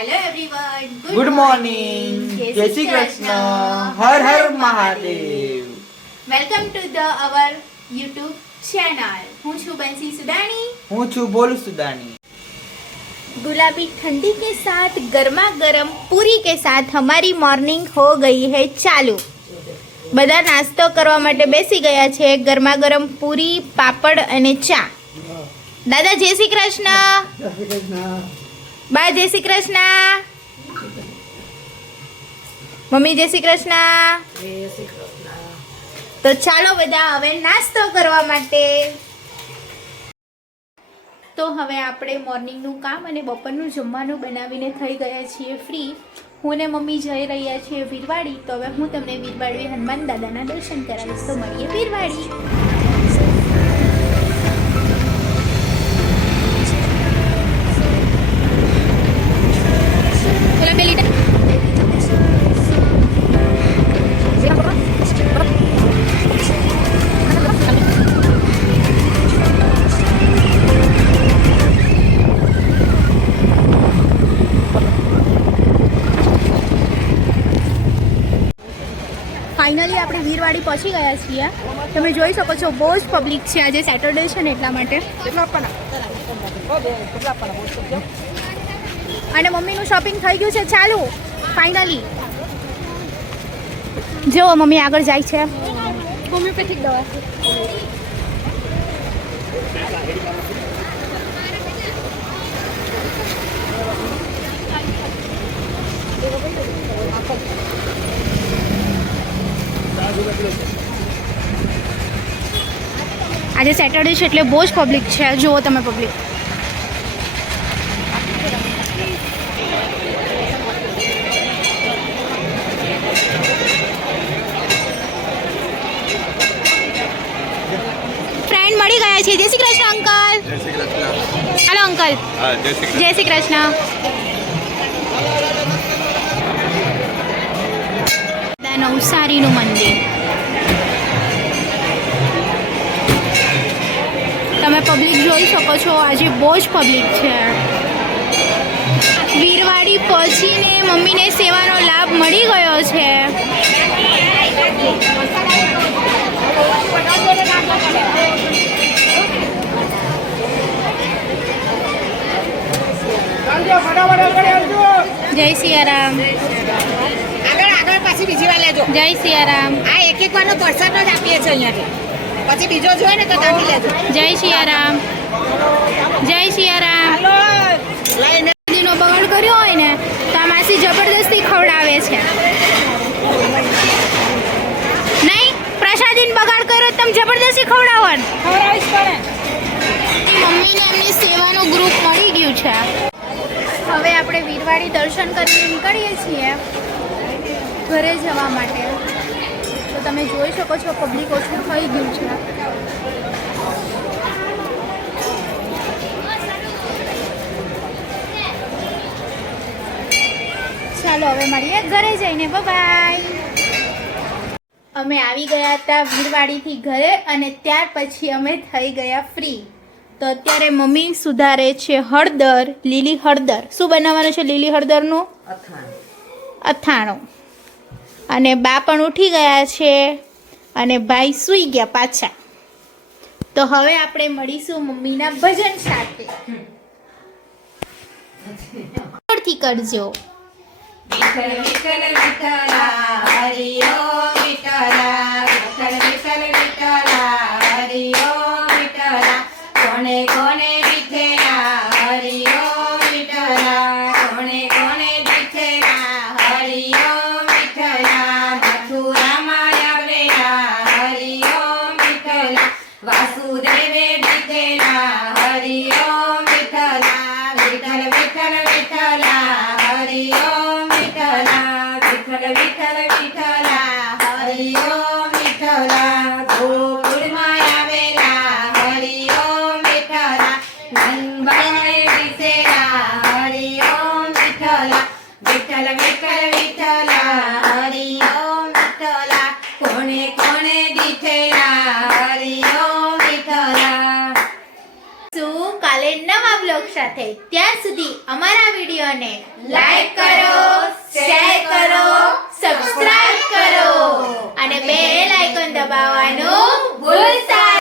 Hello everyone, good morning. જય શ્રી કૃષ્ણ. હર હર Mahadev. Welcome to the our YouTube channel. હું છું બંસી સુદાણી. હું છું બોલુ સુદાણી. गुलाबी ठंडी के साथ गर्मा गर्म पूरी के साथ हमारी मॉर्निंग हो गई है चालू. બધા નાસ્તો કરવા માટે બેસી ગયા છે. ગરમા ગરમ પૂરી, પાપડ અને ચા. દાદા જય શ્રી કૃષ્ણ. બા જય શ્રી કૃષ્ણ. મમ્મી જય શ્રી કૃષ્ણ. તો ચાલો બધા હવે નાસ્તો કરવા માટે. તો હવે આપણે મોર્નિંગનું કામ અને બપોરનું જમવાનું બનાવીને થઈ ગયા છીએ ફ્રી. હું ને મમ્મી જઈ રહ્યા છીએ વીરવાડી. તો હવે હું તમને વીરવાડી હનુમાન દાદાના દર્શન કરાવીશ. તો મળીએ વીરવાડી. ફાઇનલી આપણે વીરવાડી પહોંચી ગયા છીએ. તમે જોઈ શકો છો બહુ જ પબ્લિક છે. આજે સેટરડે છે ને એટલા માટે. અને મમ્મીનું શોપિંગ થઈ ગયું છે ચાલુ ફાઇનલી. જો મમ્મી આગળ જાય છે. હોમિયોપેથિક દવા. આજે સેટરડે છે એટલે બહુ જ પબ્લિક છે. જુઓ તમે પબ્લિક. ફ્રેન્ડ મળી ગયા છે. જય Shri Krishna uncle. Hello uncle. જય શ્રી કૃષ્ણ. નવસારીનું મંદિર. તમે પબ્લિક જોઈ શકો છો. આજે બહુ જ પબ્લિક છે. વીરવાડી પહોંચીને મમ્મીને સેવાનો લાભ મળી ગયો છે. જય સિયારામ. બીજી વાર લેજો. જય સિયારામ. આ એક વારનો પ્રસાદ જ આપીએ છીએ અહીંયાથી. પછી બીજો જોઈએ ને તો તાપી લેજો. જય સિયારામ. જય સિયારામ. દીનો બગાડ કર્યો હોય ને તો આ માસી જબરદસ્તી ખવડાવે છે. નહીં પ્રસાદીન બગાડ કર્યો તમે જબરદસ્તી ખવડાવો ને. મમ્મીને એમની સેવાનું ગ્રુપ મળી ગયું છે. હવે આપણે વીરવાડી દર્શન કરીને નીકળીએ છીએ ઘરે જવા માટે. તો તમે જોઈ શકો છો પબ્લિક ઓછું થઈ ગયું છે. ચાલો હવે મળીએ ઘરે જઈને. બાય. અમે આવી ગયા હતા વીરવાડીથી ઘરે અને ત્યાર પછી અમે થઈ ગયા ફ્રી. તો અત્યારે મમ્મી સુધારે છે હળદર, લીલી હળદર. શું બનાવવાનું છે લીલી હળદરનું? અથાણું. અને બા પણ ઉઠી ગયા છે અને ભાઈ સૂઈ ગયા પાછા. તો હવે આપણે મળીશું મમ્મીના ભજન સાથે. જોરથી કરજો. વિઠ્ઠલ વિઠ્ઠલ વિઠ્ઠલા હરિ ઓમ વિઠ્ઠલા. વિઠ્ઠલ વિઠ્ઠલ વિઠ્ઠલા હરિ ઓમ વિઠ્ઠલા. કોને કોને વિઠ્ઠલા હરિ ઓમ વિઠ્ઠલા. કોને કોને વિઠ્ઠલા હરિ ઓમ વિઠ્ઠલા. મથુરામાં આવેલા હરિ ઓમ વિઠ્ઠલા. વાસુદેવે વિઠ્ઠલા હરિ ઓમ વિઠ્ઠલા. વિઠ્ઠલ વિઠ્ઠલ વિઠ્ઠલા હરિ ઓમ વિઠ્ઠલા. વિઠ્ઠલ વિઠ્ઠલ વિઠ્ઠલા હરિ ઓમ ત્યાં સુધી અમારા વિડીયોને લાઈક કરો, શેર કરો, સબસ્ક્રાઇબ કરો અને બેલ આઇકન દબાવવાનું ભૂલતા